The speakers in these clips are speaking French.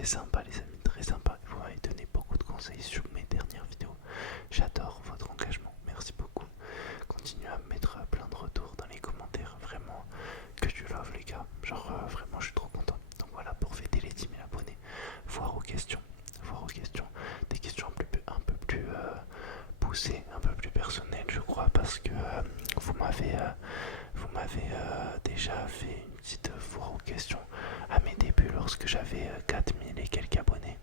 très sympa les amis, très sympa. Vous m'avez donné beaucoup de conseils sur mes dernières vidéos. J'adore votre engagement, merci beaucoup. Continuez à me mettre plein de retours dans les commentaires, vraiment que du love les gars. Genre vraiment je suis trop content. Donc voilà, pour fêter les 10 000 abonnés, voir aux questions, des questions un peu plus poussées, un peu plus personnelles je crois, parce que vous m'avez déjà fait une petite foire aux questions à mes débuts lorsque j'avais 4000 et quelques abonnés.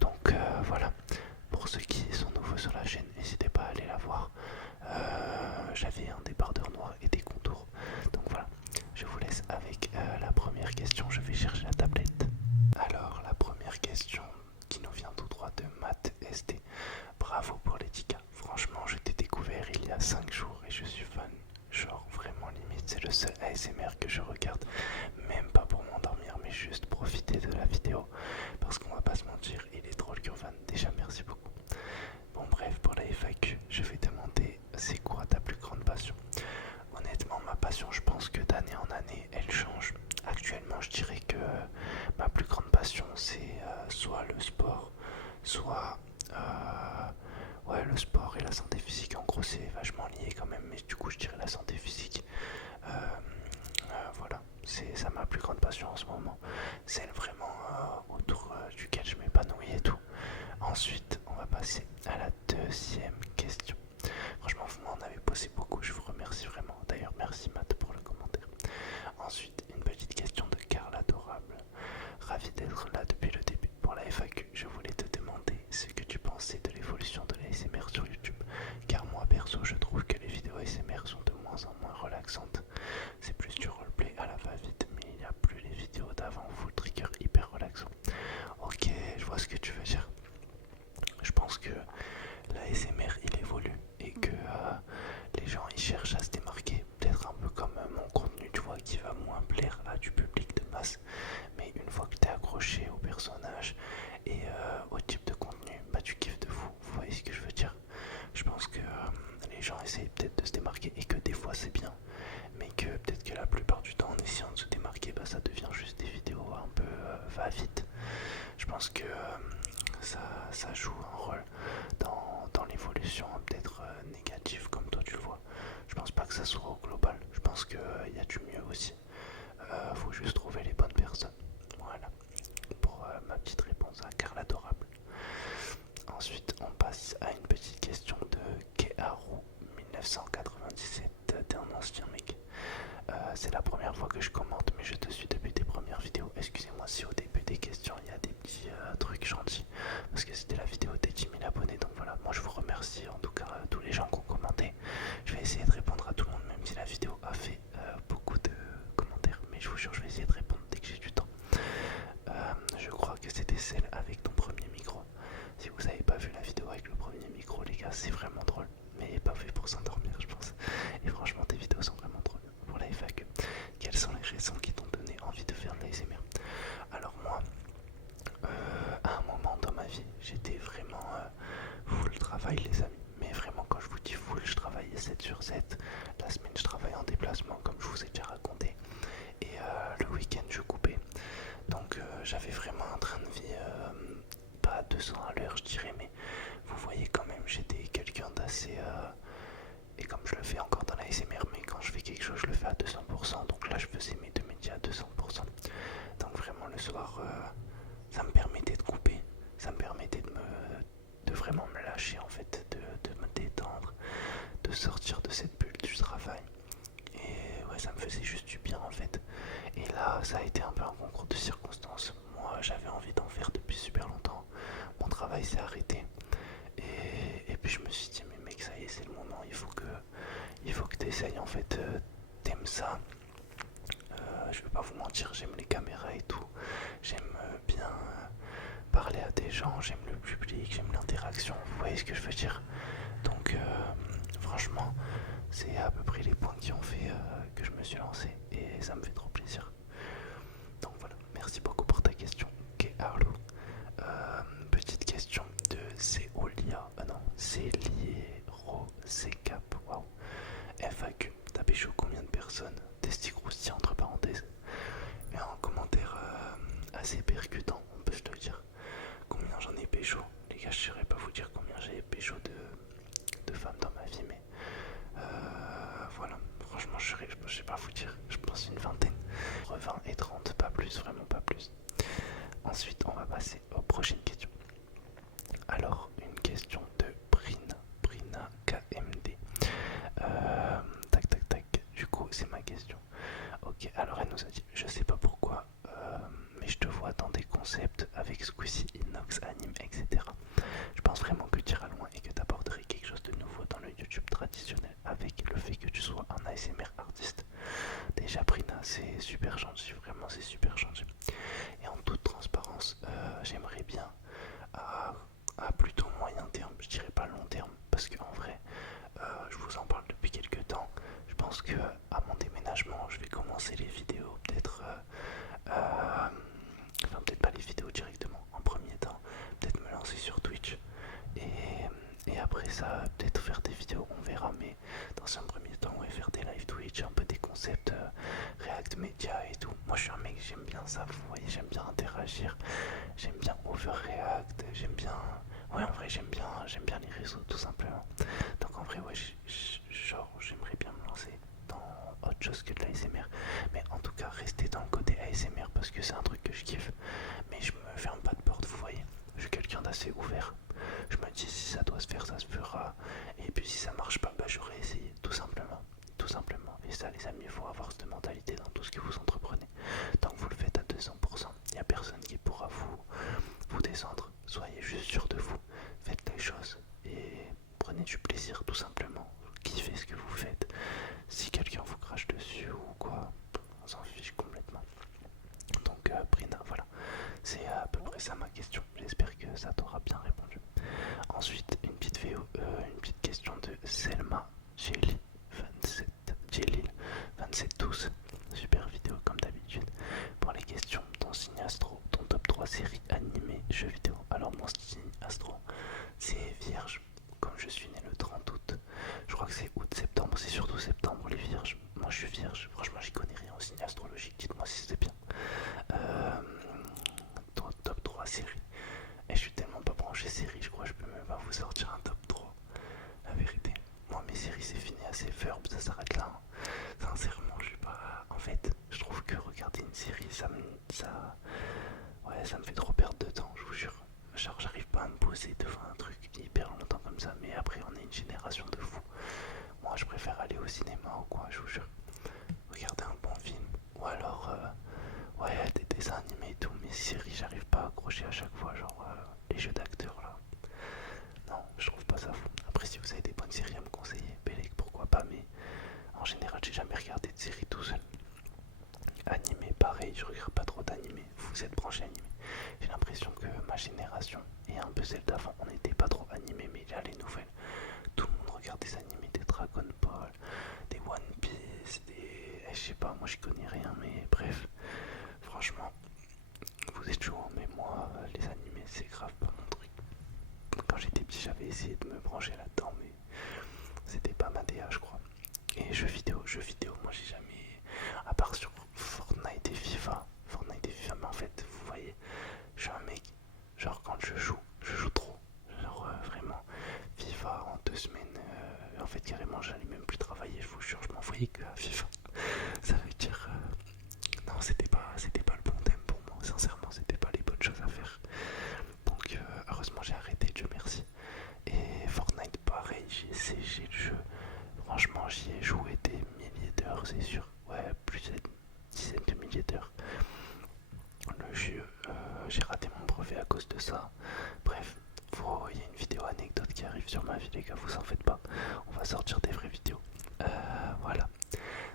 Donc voilà, pour ceux qui sont nouveaux sur la chaîne, n'hésitez pas à aller la voir. J'avais un débardeur noir et des contours. Donc voilà, je vous laisse avec la première question. Je vais chercher la tablette. Alors, la première question qui nous vient tout droit de Matt SD. Bravo pour les 10K. Franchement, je t'ai découvert il y a 5 jours et je suis fan. Genre, vraiment limite, c'est le seul ASMR que je regarde. Même pas pour m'endormir, mais juste profiter de la vidéo. Parce qu'on va pas se mentir, il est drôle Gurvan. Déjà, merci beaucoup. Bon, bref, pour la FAQ, je vais demander c'est quoi ta plus grande passion? Honnêtement, ma passion, je pense que d'année en année, elle change. Actuellement, je dirais que ma plus grande passion, c'est soit le sport, soit ouais, le sport et la santé physique. En gros, c'est vachement lié quand même, mais du coup, je dirais la santé physique. Voilà, c'est ça ma plus grande passion en ce moment. Celle vraiment autour duquel je m'épanouis et tout. Ensuite, on va passer à la deuxième question. Franchement, vous m'en avez posé beaucoup, je vous remercie vraiment. D'ailleurs, merci Matt pour le commentaire. Ensuite, une petite question de Carl Adorable. Ravi d'être là depuis le début. Pour la FAQ, je voulais te demander ce que tu pensais de l'évolution de la ASMR sur YouTube. Car moi, perso, je trouve que les vidéos ASMR sont de moins en moins relaxantes. C'est plus du roleplay à la va-vite, mais il n'y a plus les vidéos d'avant full trigger hyper relaxant. Ok, je vois ce que tu veux dire. Je pense que la ASMR il évolue et que les gens ils cherchent à se démarquer, peut-être un peu comme mon contenu, tu vois, qui va moins plaire à du public de masse. Mais une fois que tu es accroché au personnage et au type de contenu, bah tu kiffes de fou. Vous voyez ce que je veux dire? Je pense que les gens essayent peut-être de se démarquer et que des fois c'est bien, mais que peut-être que la plupart du temps en essayant de se démarquer, bah ça devient juste des vidéos un peu va-vite. Je pense que ça joue un rôle dans l'évolution peut-être négative comme toi tu le vois. Je pense pas que ça soit au global, je pense qu'il y a du mieux aussi. Faut juste trouver les bonnes personnes. Voilà, pour ma petite réponse à Carl Adorable. Ensuite, on passe à une petite question de Keharu 1997 d'un ancien mec. C'est la première fois que je commente, mais je te suis depuis tes premières vidéos. Excusez-moi si au début des questions il y a des petits trucs gentils, parce que c'était la vidéo des 10 000 abonnés. Donc voilà, moi je vous remercie en tout cas tous les gens qui ont commenté. Je vais essayer de répondre à tout le monde, même si la vidéo a fait beaucoup de commentaires. Mais je vous jure, je vais essayer de répondre dès que j'ai du temps. Je crois que c'était celle avec ton premier micro. Si vous n'avez pas vu la vidéo avec le premier micro, les gars, c'est vraiment drôle. Mais pas fait pour s'endormir, je pense. Et franchement, tes vidéos sont vraiment drôles. Pour la FAQ, quelles sont les raisons qui t'ont donné envie de faire de l'ASMR? Alors moi, à un moment dans ma vie, j'étais vraiment full travail les amis. Mais vraiment quand je vous dis full, je travaillais 7 sur 7. La semaine je travaillais en déplacement comme je vous ai déjà raconté. Et le week-end je coupais. Donc j'avais vraiment un train de vie pas à 200 à l'heure je dirais, mais vous voyez quand même j'étais quelqu'un d'assez... et comme je le fais encore dans la ASMR, mais quand je fais quelque chose je le fais à 200%. Donc là je faisais mes deux métiers à 200%. Donc vraiment le soir ça me permettait de couper. Ça me permettait de vraiment me lâcher en fait, de me détendre, de sortir de cette bulle du travail. Et ouais, ça me faisait juste du bien en fait. Et là, ça a été un peu un concours de circonstances. Moi, j'avais envie d'en faire depuis super longtemps. Mon travail s'est arrêté. Et puis je me suis dit, mais mec, ça y est, c'est le moment. Il faut que tu essayes en fait. T'aimes ça. Je vais pas vous mentir, j'aime les caméras et tout. J'aime bien parler à des gens, j'aime le public, j'aime l'interaction. Vous voyez ce que je veux dire? Donc, franchement, c'est à peu près les points qui ont fait que je me suis lancé et ça me fait trop plaisir. Donc voilà, merci beaucoup pour ta question, Arlo. Petite question de Céolia, non, Céliero Cap, waouh. FAQ, t'as pécho combien de personnes? Testi croustillant entre parenthèses. Mais un commentaire assez percutant, on peut se le dire. 20 et 30, pas plus, vraiment pas plus. Ensuite, on va passer aux prochaines questions. Alors, une question de Brina KMD. Tac, tac, tac. Du coup, c'est ma question. Ok, alors elle nous a dit, je sais pas pourquoi, mais je te vois dans des concepts avec Squeezie, Inox, Anime, etc. Je pense vraiment que tu iras loin et que tu apporterais quelque chose de nouveau dans le YouTube traditionnel avec le fait que tu sois un ASMR artiste. Déjà, Brina, c'est super gentil, vraiment c'est super gentil. Et en toute transparence, j'aimerais bien à plutôt moyen terme, je dirais pas long terme, parce qu'en vrai, je vous en parle depuis quelques temps. Je pense que à mon déménagement, je vais commencer les vidéos, enfin peut-être pas les vidéos directement en premier temps, peut-être me lancer sur Twitch et après ça, peut-être faire des vidéos, on verra, mais dans un premier temps, ouais, faire des live Twitch, un peu des concepts React Media et tout. Moi je suis un mec, j'aime bien ça, vous voyez, j'aime bien interagir, j'aime bien Overreact, j'aime bien... Ouais, en vrai, j'aime bien les réseaux, tout simplement. Donc en vrai, ouais, genre, j'aimerais bien me lancer dans autre chose que de l'ASMR. Mais en tout cas, rester dans le côté ASMR parce que c'est un truc que je kiffe. Mais je me ferme pas de porte, vous voyez. Je suis quelqu'un d'assez ouvert. Je me dis, si ça doit se faire, ça se fera. Et puis si ça marche pas, bah j'aurais essayé, tout simplement. Tout simplement. Et ça, les amis, il faut avoir cette mentalité dans tout ce que vous entreprenez. Tant que vous le faites à 200%, il n'y a personne qui pourra vous descendre. Soyez juste sûr de vous. Faites les choses et prenez du plaisir, tout simplement. Kiffez ce que vous faites. Si quelqu'un vous crache dessus ou quoi, on s'en fiche complètement. Donc, Brina, voilà. C'est à peu près ça ma question. J'espère que ça t'aura bien répondu. Ensuite, une petite question de Selma Jelly 27 Jelly 2712. Super vidéo comme d'habitude. Pour les questions, ton signe astro, ton top 3 séries animées, jeux vidéo. Alors mon signe astro, c'est vierge. Comme je suis né le 30 août, je crois que c'est août-septembre, c'est surtout septembre les vierges. Moi je suis vierge, franchement j'y connais rien au signe astrologique, dites-moi si c'est bien. Top 3 séries. Et je suis tellement pas branché série, je crois que je peux même pas vous sortir un top 3. La vérité. Moi mes séries c'est fini assez verbe, ça s'arrête là. Sincèrement je suis pas... En fait je trouve que regarder une série ouais, ça me fait trop perdre de temps, je vous jure. Genre j'arrive pas à me poser devant un truc hyper longtemps comme ça, mais après on est une génération de fous. Moi je préfère aller au cinéma ou quoi, je vous jure. Regarder un bon film, ou alors ouais, des dessins animés et tout, mais séries j'arrive pas à accrocher à chaque fois, genre les jeux d'acteurs là. Non, je trouve pas ça fou. Après si vous avez des bonnes séries à me conseiller, Bélec pourquoi pas, mais en général j'ai jamais regardé de série tout seul. Animé, pareil, je regarde pas trop d'animé. Vous êtes branché animé. J'ai l'impression que ma génération et un peu celle d'avant, on n'était pas trop animé, mais là les nouvelles, tout le monde regarde des animés, des Dragon Ball, des One Piece, des... je sais pas, moi j'y connais rien, mais bref, franchement, vous êtes chaud, mais moi, les animés, c'est grave pas mon truc. Quand j'étais petit, j'avais essayé de me brancher là-dedans, mais c'était pas ma DA, je crois. Et jeux vidéo, moi j'ai jamais... À part sur Fortnite et FIFA, mais en fait, vous voyez, je suis un mec, genre quand je joue trop. Genre vraiment, FIFA en 2 semaines, en fait carrément j'allais même plus travailler, je vous jure, je m'envoyais que à FIFA. Ça veut dire... non, c'était pas le bon thème pour moi, sincèrement, c'était pas les bonnes choses à faire. Donc heureusement j'ai arrêté, Dieu merci. Et Fortnite pareil, j'ai essayé le jeu. Franchement j'y ai joué des milliers d'heures, c'est sûr. Ouais, plus d'une dizaine de milliers d'heures. Le jeu, j'ai raté mon brevet à cause de ça. Bref, il y a une vidéo anecdote qui arrive sur ma vie les gars, vous en faites pas. On va sortir des vraies vidéos. Voilà.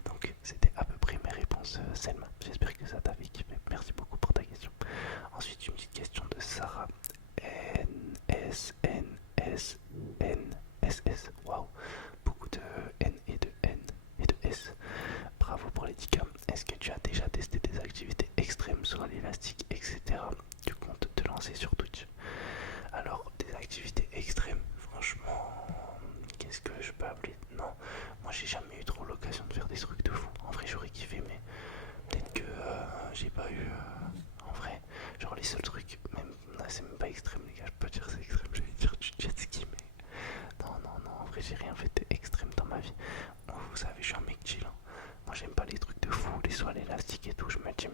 Donc c'était à peu près mes réponses Selma. J'espère que ça t'avait kiffé. Merci beaucoup pour ta question. Ensuite une petite question de Sarah NSNSNSS. Waouh, beaucoup de N et de N et de S. Bravo pour les 10K. Est-ce que tu as déjà testé des activités extrêmes sur l'élastique, etc. Tu comptes te lancer sur Twitch? Alors, des activités extrêmes, franchement, qu'est-ce que je peux appeler? Non, moi j'ai jamais eu trop l'occasion de faire des trucs de fou. En vrai, j'aurais kiffé, mais peut-être que j'ai pas eu. En vrai, genre les seuls trucs, même là, c'est même pas extrême, les gars, je peux dire c'est extrême, j'allais dire du jet ski, mais non, en vrai, j'ai rien fait d'extrême dans ma vie. Vous savez, je suis un mec chill. Hein. Moi, j'aime pas les trucs de fou, les sauts à l'élastique et tout. Je me dis,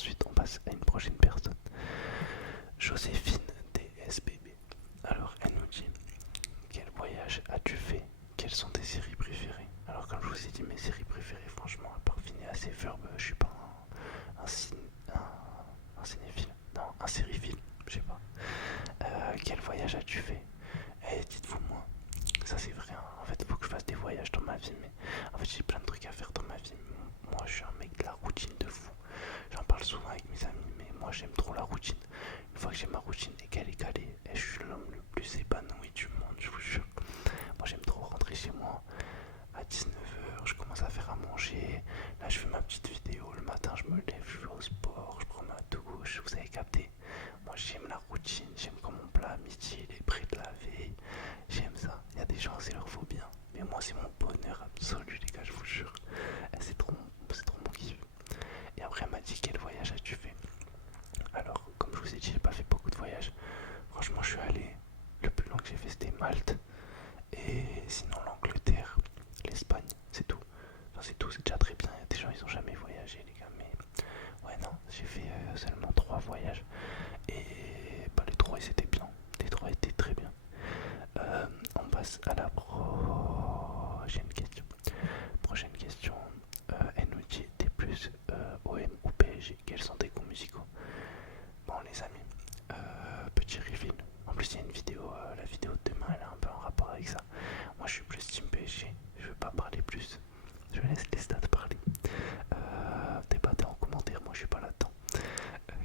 Ensuite, on passe à une prochaine personne. Joséphine DSBB. Alors, elle nous dit: quel voyage as-tu fait? Quelles sont tes séries préférées? Alors, comme je vous ai dit, mes séries préférées, franchement, à part Phineas et Ferb, je suis pas un cinéphile. Non, un sériephile, je sais pas. Quel voyage as-tu fait? Eh, dites-vous moi. Ça c'est vrai, hein. En fait il faut que je fasse des voyages dans ma vie, mais en fait j'ai plein de trucs à faire dans ma vie. Moi je suis un mec de la routine de fou. J'en parle souvent avec mes amis, mais moi j'aime trop la routine. Une fois que j'ai ma routine et qu'elle est calée, et je suis l'homme le plus épanoui du monde, je vous jure. Moi j'aime trop rentrer chez moi à 19h, je commence à faire à manger. Là je fais ma petite vidéo, le matin je me lève, je vais au sport, je prends ma douche, vous avez capté. Moi j'aime la routine, j'aime quand mon plat à midi il est près de la veille. J'aime ça. Il y a des gens c'est leur faut bien, mais moi c'est mon bonheur absolu les gars, je vous jure. C'est trop mon kiff. Et après elle m'a dit: quel voyage as-tu fait? Alors comme je vous ai dit, j'ai pas fait beaucoup de voyages. Franchement je suis allé, le plus long que j'ai fait c'était Malte. Et sinon l'Angleterre, l'Espagne, c'est tout. Enfin c'est tout, c'est déjà très bien. Il y a des gens ils ont jamais voyagé les gars, mais ouais non, j'ai fait seulement 3 voyages. Et bah, les 3 ils étaient bien. Les 3 étaient très bien. On passe à la prochaine question. Prochaine question. Elle nous dit: t'es plus OM ou PSG? Quels sont tes goûts musicaux? Bon les amis, petit reveal. En plus il y a une vidéo, la vidéo de demain elle est un peu en rapport avec ça. Moi je suis plus team PSG. Je veux pas parler plus. Je laisse les stats parler. Débattez en commentaire, moi je suis pas là-dedans.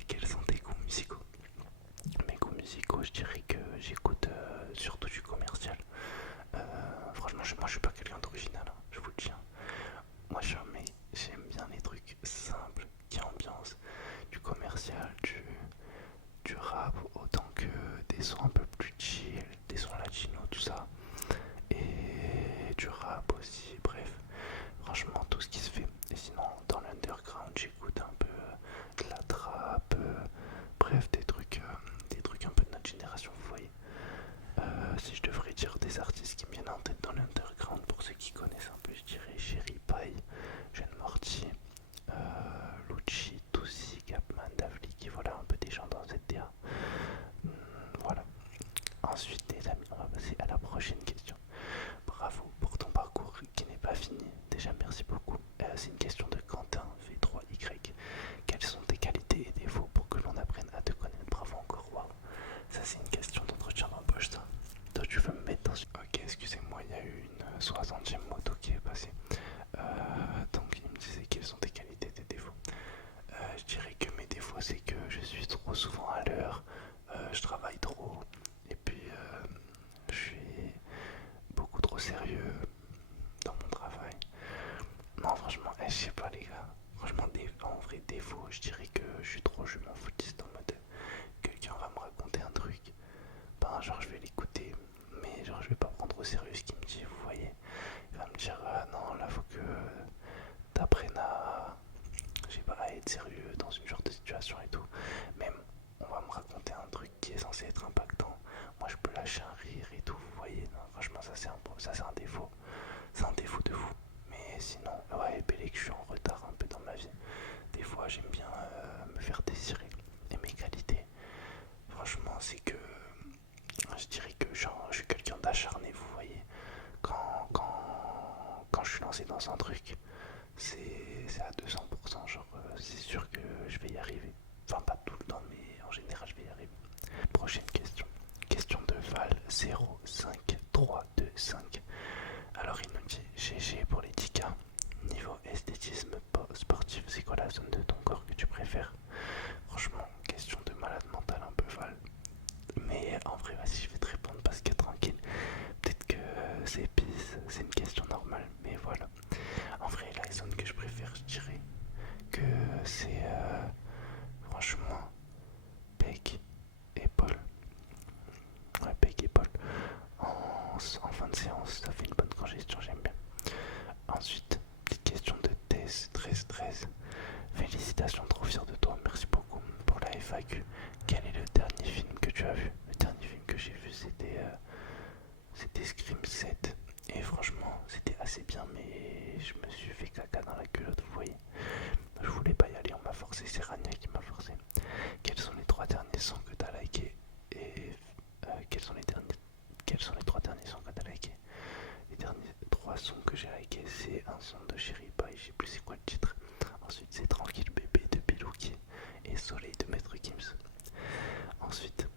Quels sont tes goûts musicaux? Mes goûts musicaux, je dirais que j'écoute surtout du commercial. Franchement, moi je suis pas quelqu'un d'original, hein, je vous le dis. Hein. Moi j'aime bien les trucs simples, qui ambiancent, du commercial, du rap, autant que des sons un peu plus chill, des sons latinos, tout ça. Et du rap aussi, bref. Franchement, tout ce qui se fait. Et sinon, dans l'underground, j'écoute un peu de la trap, bref, des trucs un peu de notre génération, vous voyez. Si je devrais dire des artistes qui me viennent en tête dans l'underground, pour ceux qui connaissent un peu, je dirais Sherry Pie, Jeune Morty, Lucci, Toussi, Capman, Davlik, et voilà un peu des gens dans ZDA. Voilà. Ensuite, les amis, on va passer à la prochaine question. Bravo pour ton parcours qui n'est pas fini. Déjà, merci beaucoup. C'est une question de Quentin V3Y. Quelles sont tes qualités et défauts pour que l'on apprenne à te connaître? Bravo encore, waouh. Ça, c'est une question d'entretien d'embauche, ça. Toi, tu veux me mettre dans... Ok, excusez-moi, il y a eu une 60e moto qui est passée. Donc, il me disait quelles sont tes qualités et tes défauts. Je dirais que mes défauts, c'est que je suis trop souvent à l'heure, je travaille trop, et puis je suis beaucoup trop sérieux dans mon travail. Non, franchement, je sais pas, les gars. Franchement, en vrai, défaut, je dirais que je m'en foutiste en mode quelqu'un va me raconter un truc. Ben, genre, je vais l'écouter, mais genre, je vais pas prendre au sérieux ce qu'il me dit, vous voyez. Il va me dire, non, là, faut que t'apprennes à, je sais pas, à être sérieux dans une genre de situation et tout. Même, on va me raconter un truc qui est censé être impactant. Moi, je peux lâcher un rire et tout, vous voyez. Non, franchement, ça, c'est un défaut. C'est un défaut de vous. Mais sinon, ouais, belé que je suis en retard un peu dans ma vie. Des fois, j'aime bien me faire désirer. Et mes qualités, franchement, c'est que je dirais que je suis quelqu'un d'acharné, vous voyez. Quand je suis lancé dans un truc, c'est à 200%. Genre, c'est sûr que je vais y arriver. Enfin, pas tout le temps, mais en général, je vais y arriver. Prochaine question. Question de Val 05325. Alors il nous dit: GG pour les 10K. Niveau esthétisme sportif, c'est quoi la zone de ton corps que tu préfères? Franchement, question de malade mental un peu Val. Mais en vrai, vas-y, je vais te répondre parce que tranquille. Peut-être que c'est pisse, c'est une question normale, mais voilà. En vrai, la zone que je préfère, je dirais que c'est franchement pec, épaule. Ouais, pec, épaule. En fin de séance, ça fait une bonne congestion, j'aime bien. Ensuite, petite question de Tess 1313. Félicitations, trop fier de toi, merci beaucoup pour la FAQ. Quel est le dernier film que tu as vu? Le dernier film que j'ai vu, c'était Scream 7. Et franchement, c'était assez bien, mais je me suis fait caca dans la culotte, vous voyez. Je voulais pas y aller, on m'a forcé, c'est Rania qui trois sons que j'ai likés, c'est un son de Chéri Pie, je sais plus c'est quoi le titre. Ensuite c'est Tranquille Bébé de Bilouki et Soleil de Maître Gims. Ensuite,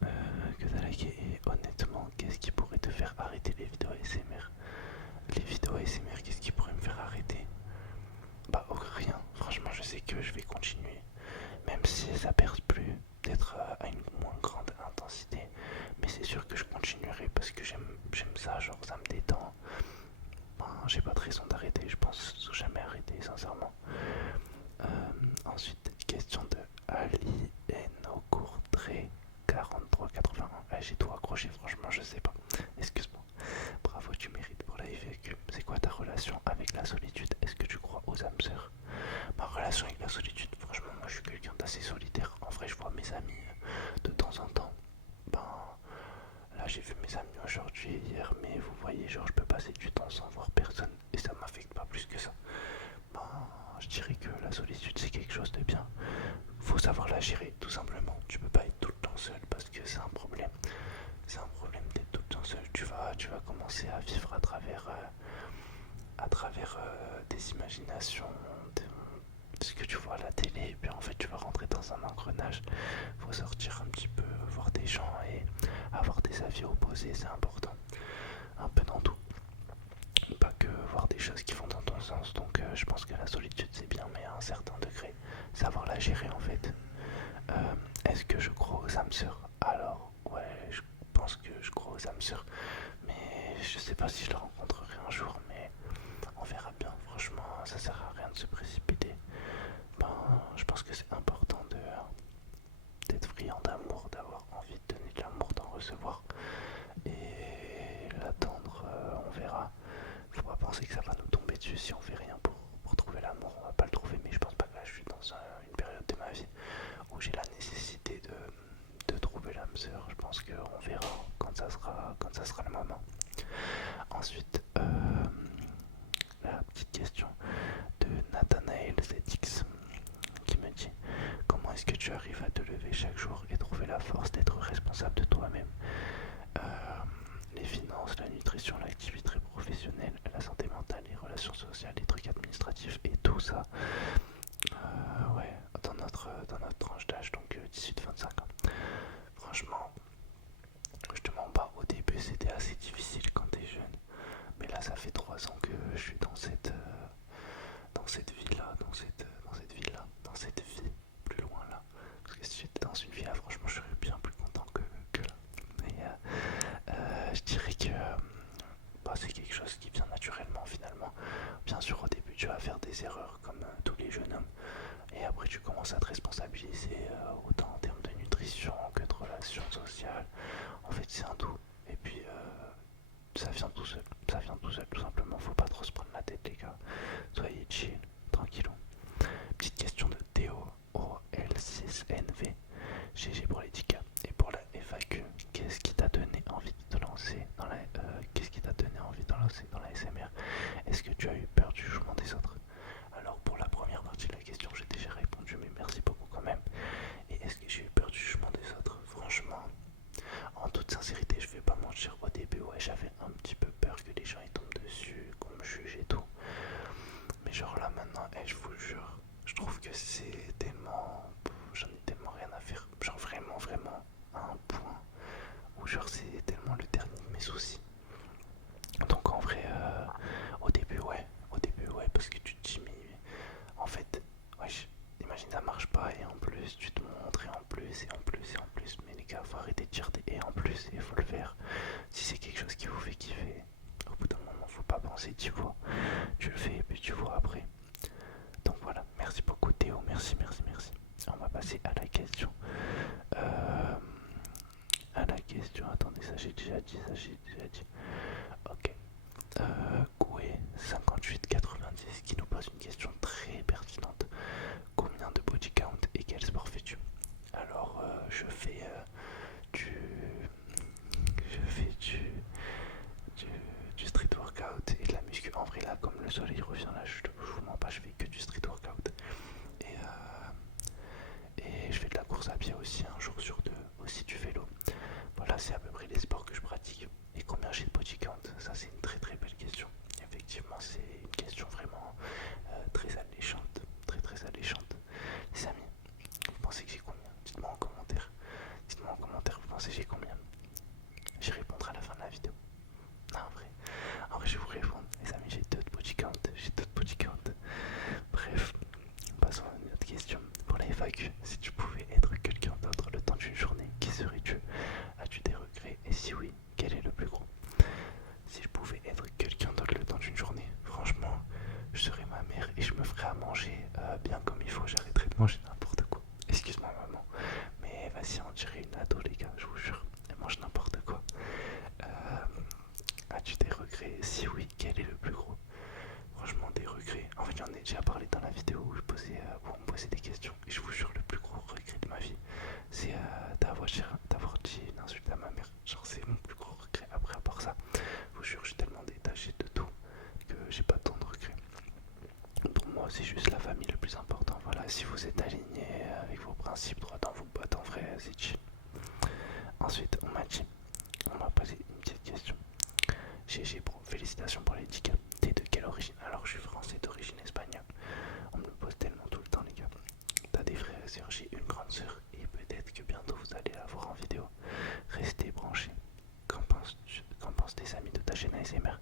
que t'as liké, et honnêtement, qu'est-ce qui pourrait te faire arrêter les vidéos ASMR? Les vidéos ASMR, qu'est-ce qui pourrait me faire arrêter? Bah rien, franchement je sais que je vais continuer, même si ça perce plus, peut-être à une moins grande intensité, mais c'est sûr que je continuerai parce que j'aime ça, genre ça me détend. Ben, j'ai pas de raison d'arrêter, je pense jamais arrêter sincèrement. Ensuite, question de Ali Enocourtré 4381. Ah, j'ai tout accroché, franchement je sais pas, excuse-moi. Bravo, tu mérites pour la FAQ. C'est quoi ta relation avec la solitude? Est-ce que tu crois aux âmes sœurs? Ma relation avec la solitude, franchement, moi je suis quelqu'un d'assez solitaire. En vrai, je vois mes amis de temps en temps. Ben, là j'ai vu mes amis aujourd'hui, hier, mais vous voyez, genre je peux passer du temps sans voir personne et ça m'affecte pas plus que ça. Ben, je dirais que la solitude c'est quelque chose de bien. Faut savoir la gérer, tout simplement. Tu peux pas être tout le temps seul parce que c'est un problème. C'est un problème d'être tout le temps seul. Tu vas commencer à vivre à travers des imaginations, de ce que tu vois à la télé, et puis en fait tu vas rentrer dans un engrenage. Faut sortir un petit peu, voir des gens et avoir des avis opposés, c'est important. Un peu dans tout. Pas que voir des choses qui vont dans ton sens. Donc je pense que la solitude c'est bien, mais à un certain degré. Savoir la gérer en fait. Est-ce que je crois aux âmes sœurs? Alors, ouais, je pense que je crois aux âmes sœurs. Mais je sais pas si je la rencontrerai un jour, mais on verra bien. Franchement, ça sert à rien de se précipiter. Ben, je pense que c'est important d'être friand d'amour, d'avoir envie de donner de l'amour, d'en recevoir. Et l'attendre, on verra. Faut pas penser que ça va nous tomber dessus si on fait rien pour trouver l'amour. On va pas le trouver, mais je pense pas que là je suis dans une période de ma vie où j'ai la nécessité de trouver l'âme sœur. Je pense qu'on verra quand ça sera le moment. Ensuite, la petite question de Nathanael ZX qui me dit: comment est-ce que tu arrives à te lever chaque jour et trouver la force d'être responsable de toi-même? Les finances, la nutrition, l'activité professionnelle, la santé mentale, les relations sociales, les trucs administratifs et tout ça. Ouais, dans notre tranche d'âge, donc 18-25 ans. Franchement, je te mens pas, au début c'était assez difficile quand t'es jeune. Mais là ça fait 3 ans que je suis dans cette vie-là, dans cette vie plus loin là. Parce que si j'étais dans une vie là, franchement je serais bien plus content que là. Mais je dirais que bah, c'est quelque chose qui vient naturellement finalement. Bien sûr au début tu vas faire des erreurs comme tous les jeunes hommes. Et après tu commences à te responsabiliser autant en termes de nutrition que de relations sociales. En fait c'est un tout. Et puis ça vient tout seul. Ça vient tout seul tout simplement. Faut pas trop se prendre la tête les gars. Soyez chill, tranquillou. Petite question de Théo OL6NV. GG pour les 10K. Et pour la FAQ, qu'est-ce qui t'a donné envie de te lancer dans la qu'est-ce qui t'a donné envie de te lancer dans la SMR? Est-ce que tu as eu peur du jugement des autres? Alors pour la première partie de la question, j'ai déjà répondu, mais merci beaucoup quand même. Et est-ce que j'ai eu peur du jugement des autres? Franchement, en toute sincérité, je vais pas mentir, au début, ouais, j'avais un petit peu peur que les gens ils tombent dessus, qu'on me juge et tout. Mais genre là maintenant, je vous jure, je trouve que c'est tellement... J'en ai tellement rien à faire. Genre vraiment à un point où genre c'est tellement le dernier de mes soucis. Donc en vrai, au début ouais, parce que tu te dis mais en fait, wesh, imagine ça marche pas et en plus tu te montres et en plus. Mais les gars, faut arrêter de dire des et en plus et faut le faire. Si c'est quelque chose qui vous fait kiffer, au bout d'un moment faut pas penser, tu vois. Tu le fais et puis tu vois après. Donc voilà, merci beaucoup Théo, merci. On va passer à la question. Attendez, ça j'ai déjà dit. Ok. Goué 5890 qui nous pose une question très pertinente. Combien de body count et quel sport fais-tu? Alors je fais du street workout et de la muscu. En vrai là, comme le soleil revient là, je vous mens pas, je fais que du street workout. Et je fais de la course à pied aussi, un jour sur deux, aussi du vélo. Voilà, c'est à peu près les sports que je pratique. Et combien j'ai de body count? Ça c'est une très très belle vrai, si oui, quel est le plus gros? Franchement, des regrets. En fait, j'en ai déjà parlé dans la vidéo où, où on me posait des questions. Et je vous jure, le plus gros regret de ma vie, c'est d'avoir dit une insulte à ma mère. Genre, c'est mon plus gros regret. Après, à part ça, je vous jure, je suis tellement détaché de tout que j'ai pas tant de regrets. Pour moi, c'est juste la famille le plus important. Voilà, si vous êtes aligné avec vos principes, droit dans vos bottes, en vrai, c'est chill. Ensuite, on m'a posé une petite question. GG Pro, félicitations pour les 10K. T'es de quelle origine? Alors, je suis français d'origine espagnole. On me le pose tellement tout le temps, les gars. T'as des frères et sœurs, j'ai une grande sœur et peut-être que bientôt vous allez la voir en vidéo. Restez branchés. Qu'en pensent tes amis de ta chaîne ASMR?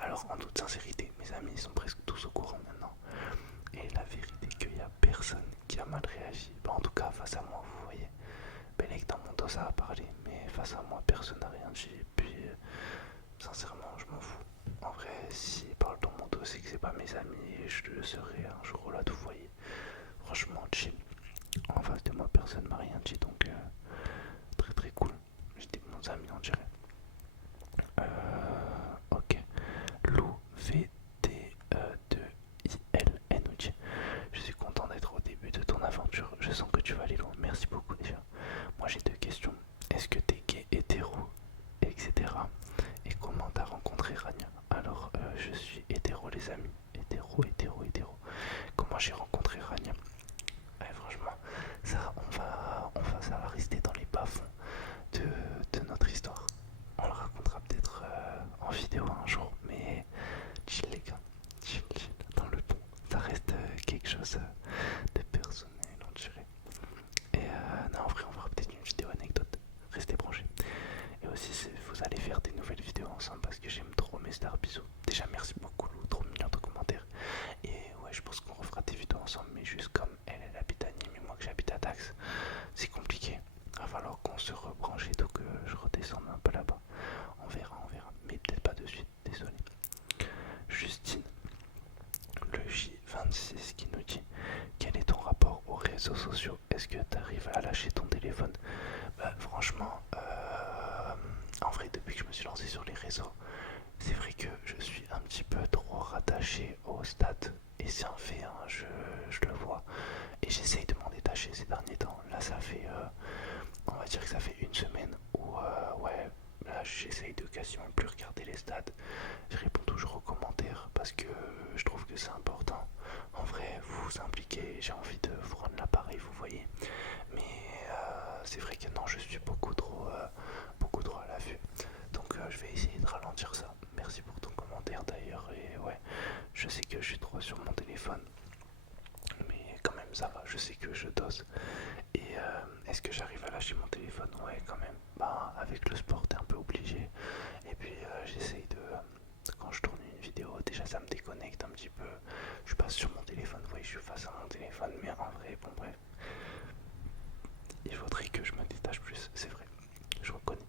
Alors, en toute sincérité, mes amis sont presque tous au courant maintenant. Et la vérité, qu'il n'y a personne qui a mal réagi. Bah, en tout cas, face à moi, vous voyez. Belek dans mon dos, ça a parlé, mais face à moi, personne n'a rien dit. Et puis, sincèrement, je m'en fous. En vrai, s'ils parlent dans mon dos, c'est que c'est pas mes amis et je le serai un jour ou l'autre, vous voyez. Franchement, chill. En face de moi, personne m'a rien dit, donc très très cool. J'étais bons amis, on dirait. Ok. Lou VT de ILN nous dit: je suis content d'être au début de ton aventure. Je sens que tu vas aller loin. Merci beaucoup déjà. Moi j'ai deux questions. Est-ce que t'es gay, hétéro, etc. Et comment t'as rencontré Rania? Alors je suis hétéro les amis. Hétéro. Comment j'ai rencontré Rania? Franchement, ça va rester dans les bas-fonds de notre histoire. On le racontera peut-être en vidéo un jour, mais chill les gars, chill, dans le bon. Ça reste quelque chose de personnel, on dirait. Et non, en vrai, on fera peut-être une vidéo anecdote. Restez branchés. Et aussi, vous allez faire des nouvelles vidéos ensemble parce que j'aime trop mes stars. Bisous. Déjà, merci beaucoup, Lou, trop mignon de commentaires. Et ouais, je pense qu'on refera des vidéos ensemble, mais juste comme elle habite à Nîmes et moi que j'habite à Dax, c'est compliqué. Il va falloir qu'on se rebranche et donc je redescende un peu là-bas. On verra, mais peut-être pas de suite, désolé. Justine, le J26 qui nous dit: quel est ton rapport aux réseaux sociaux? Est-ce que tu arrives à lâcher ton téléphone? Bah, franchement, en vrai, depuis que je me suis lancé sur les réseaux, c'est vrai que je suis un petit peu trop rattaché au stade. Et c'est un fait, hein, je le vois. Et j'essaye de m'en détacher ces derniers temps. Là, ça fait, on va dire que ça fait une semaine où, ouais, là, j'essaye de quasiment plus regarder les stats. Je réponds toujours aux commentaires parce que je trouve que c'est important. En vrai, vous vous impliquez, j'ai envie de vous rendre l'appareil, vous voyez. Mais c'est vrai que non, je suis beaucoup trop à l'affût. Donc je vais essayer de ralentir ça. Merci pour ton commentaire d'ailleurs. Et ouais, je sais que je suis trop sur mon téléphone. Mais quand même ça va, je sais que je dose. Et est-ce que j'arrive à lâcher mon téléphone? Ouais, quand même. Bah, avec le sport, t'es un peu obligé. Et puis j'essaye quand je tourne une vidéo, déjà ça me déconnecte un petit peu. Je passe sur mon téléphone, vous voyez, je suis face à mon téléphone. Mais en vrai, bon bref, il faudrait que je me détache plus, c'est vrai. Je reconnais.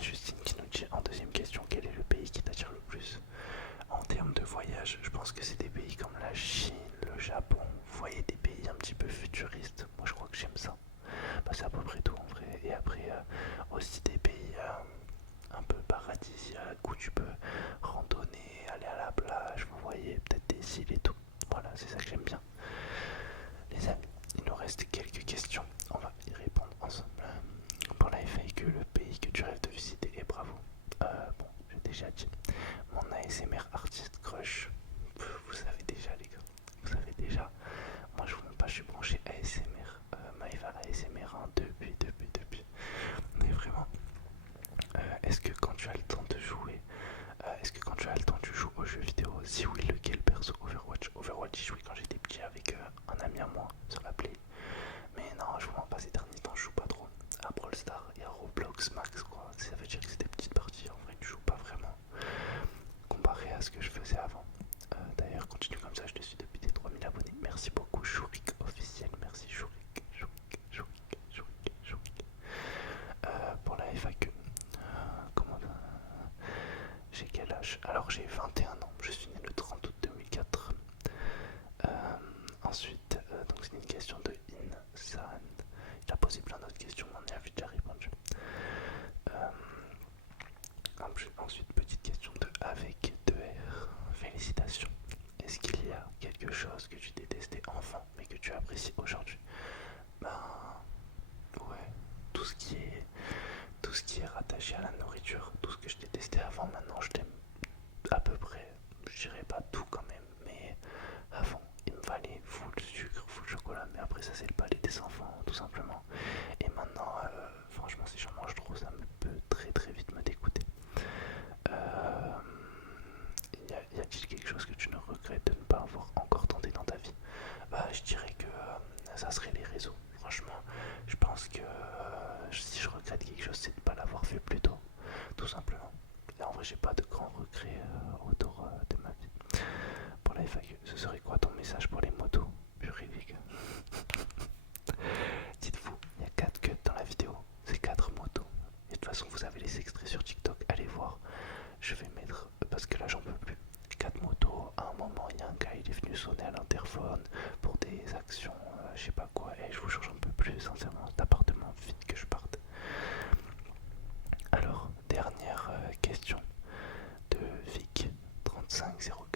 Justine qui nous dit en deuxième question: quel est le pays qui t'attire le plus? En termes de voyage, je pense que c'est des pays comme la Chine, le Japon. Vous voyez, des pays un petit peu futuristes. Moi je crois que j'aime ça. Bah, c'est à peu près tout en vrai. Et après aussi des pays un peu paradisiaques où tu peux randonner, aller à la plage, vous voyez, peut-être des îles et tout. Voilà, c'est ça que j'aime bien. Les amis, il nous reste quelques questions. On va y répondre ensemble. Pour la FAQ, le pays que tu rêves de visiter est bravo. Bon, j'ai déjà dit. Mon ASMR artiste crush. Vous savez déjà les gars. Vous savez déjà. Moi je vous montre pas, je suis branché ASMR. Maëva ASMR hein, depuis. Mais vraiment. Est-ce que quand tu as le temps de jouer, tu joues aux jeux vidéo? Si oui, lequel perso? Overwatch. Overwatch, j'y jouais quand j'étais petit avec un ami à moi sur la Play. Mais non, je vous mens pas, ces derniers temps, je joue pas trop. À Brawl Stars et à Roblox Max, quoi. Ça veut dire que c'est des petites parties. En vrai, tu joues pas vraiment comparé à ce que je faisais avant. D'ailleurs, continue comme ça, je te suis depuis tes 3000 abonnés. Merci beaucoup, Shourik officiel. Merci, Shourik. Pour la FAQ, j'ai quel âge? Alors, j'ai 21 ans. Je suis né le 30 août 2004. Ensuite, donc c'est une question de Insan. Il a posé plein d'autres questions, mais on y avait déjà répondu. Ensuite, petite chose que tu détestais enfant mais que tu apprécies aujourd'hui? Ben ouais, tout ce qui est tout ce qui est rattaché à la nourriture, tout ce que je détestais avant, maintenant je l'aime à peu près. Je dirais pas tout quand même, mais avant il me fallait full sucre, full chocolat, mais après ça c'est le palais des enfants tout simplement. Et maintenant, franchement, si j'en mange trop, ça me peut très très vite me dégoûter. Euh, y a-t-il quelque chose que tu ne regrettes de ne pas avoir encore tenté dans ta vie? Bah, je dirais que ça serait les réseaux. Franchement, je pense que si je regrette quelque chose, c'est de ne pas l'avoir fait plus tôt, tout simplement. Et en vrai, j'ai pas de grands regrets autour de ma vie. Pour la FAQ, ce serait quoi ton message pour les motos? Purée, les gars. Dites-vous, il y a 4 cuts dans la vidéo, c'est 4 motos. Et de toute façon, vous avez les extraits sur TikTok, allez voir. Je vais mettre, parce que là j'en peux plus, 4 motos. À un moment, il y a un gars, il est venu sonner à l'interphone pour des actions, je sais pas quoi. Et je vous jure, j'en peux plus, sincèrement, cet appartement vite que je parte. Alors, dernière question de Vic 3508.